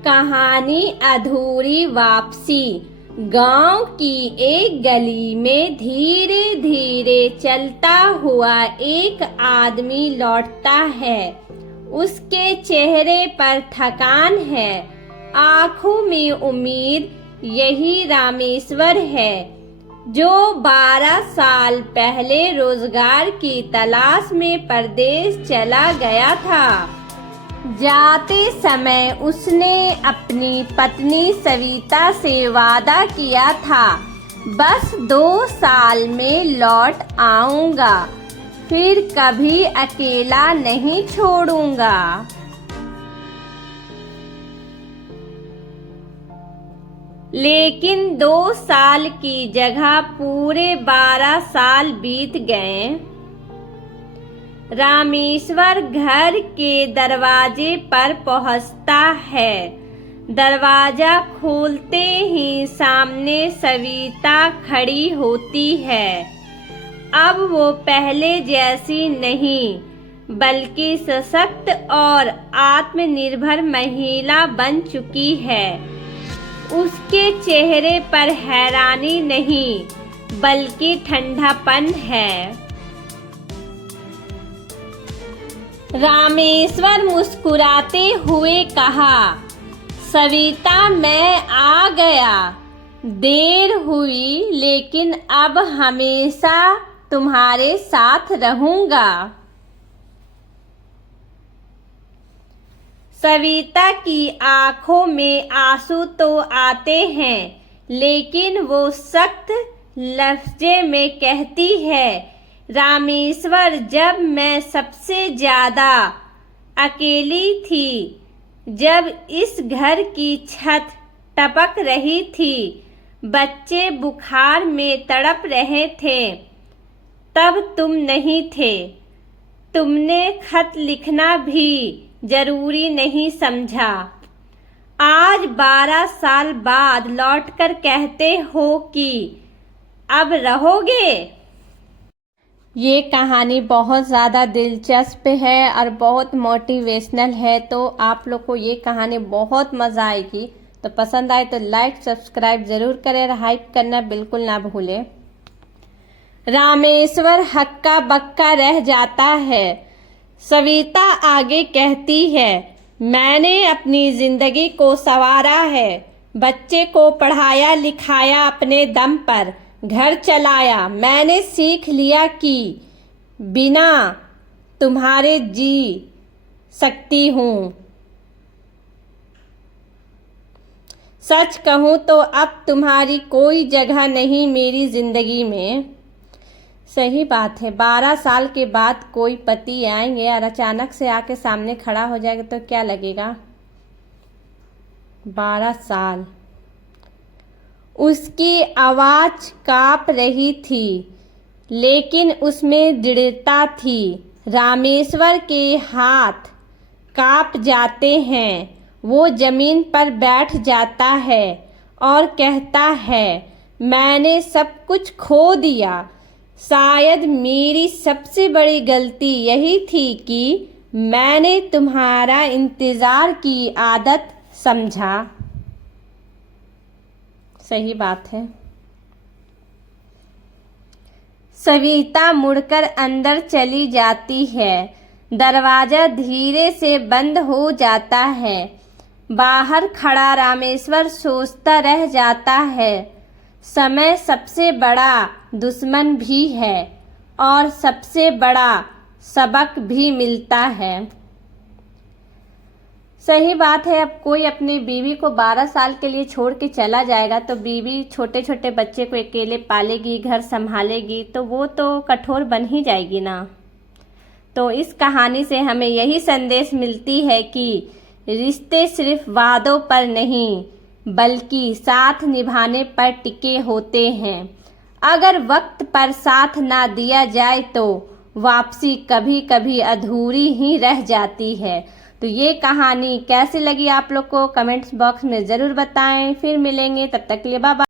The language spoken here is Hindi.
कहानी अधूरी वापसी। गांव की एक गली में धीरे धीरे चलता हुआ एक आदमी लौटता है। उसके चेहरे पर थकान है, आंखों में उम्मीद। यही रामेश्वर है जो 12 साल पहले रोजगार की तलाश में परदेश चला गया था। जाते समय उसने अपनी पत्नी सविता से वादा किया था, बस 2 साल में लौट आऊंगा, फिर कभी अकेला नहीं छोड़ूंगा। लेकिन 2 साल की जगह पूरे 12 साल बीत गए। रामेश्वर घर के दरवाजे पर पहुंचता है। दरवाजा खोलते ही सामने सविता खड़ी होती है। अब वो पहले जैसी नहीं, बल्कि सशक्त और आत्मनिर्भर महिला बन चुकी है। उसके चेहरे पर हैरानी नहीं, बल्कि ठंडापन है। रामेश्वर मुस्कुराते हुए कहा, सविता मैं आ गया। देर हुई, लेकिन अब हमेशा तुम्हारे साथ रहूंगा। सविता की आंखों में आंसू तो आते हैं, लेकिन वो सख्त लफ्ज़े में कहती है, रामेश्वर जब मैं सबसे ज्यादा अकेली थी, जब इस घर की छत टपक रही थी, बच्चे बुखार में तड़प रहे थे, तब तुम नहीं थे। तुमने खत लिखना भी जरूरी नहीं समझा। आज 12 साल बाद लौटकर कहते हो कि अब रहोगे। ये कहानी बहुत ज़्यादा दिलचस्प है और बहुत मोटिवेशनल है, तो आप लोग को ये कहानी बहुत मज़ा आएगी। तो पसंद आए तो लाइक सब्सक्राइब ज़रूर करें और हाइप करना बिल्कुल ना भूलें। रामेश्वर हक्का बक्का रह जाता है। सविता आगे कहती है, मैंने अपनी ज़िंदगी को संवारा है, बच्चे को पढ़ाया लिखाया अपने दम पर, घर चलाया। मैंने सीख लिया कि बिना तुम्हारे जी सकती हूँ। सच कहूँ तो अब तुम्हारी कोई जगह नहीं मेरी जिंदगी में। सही बात है, 12 साल के बाद कोई पति आएंगे और अचानक से आके सामने खड़ा हो जाएगा तो क्या लगेगा। 12 साल। उसकी आवाज़ काँप रही थी, लेकिन उसमें दृढ़ता थी। रामेश्वर के हाथ काँप जाते हैं। वो ज़मीन पर बैठ जाता है और कहता है, मैंने सब कुछ खो दिया। शायद मेरी सबसे बड़ी गलती यही थी कि मैंने तुम्हारा इंतज़ार की आदत समझा। सही बात है। सविता मुड़कर अंदर चली जाती है। दरवाजा धीरे से बंद हो जाता है। बाहर खड़ा रामेश्वर सोचता रह जाता है, समय सबसे बड़ा दुश्मन भी है और सबसे बड़ा सबक भी मिलता है। सही बात है। अब कोई अपनी बीवी को 12 साल के लिए छोड़ के चला जाएगा तो बीवी छोटे छोटे बच्चे को अकेले पालेगी, घर संभालेगी, तो वो तो कठोर बन ही जाएगी ना। तो इस कहानी से हमें यही संदेश मिलती है कि रिश्ते सिर्फ वादों पर नहीं, बल्कि साथ निभाने पर टिके होते हैं। अगर वक्त पर साथ ना दिया जाए तो वापसी कभी कभी अधूरी ही रह जाती है। तो ये कहानी कैसी लगी आप लोग को कमेंट्स बॉक्स में ज़रूर बताएं। फिर मिलेंगे, तब तक के लिए बाय बाय।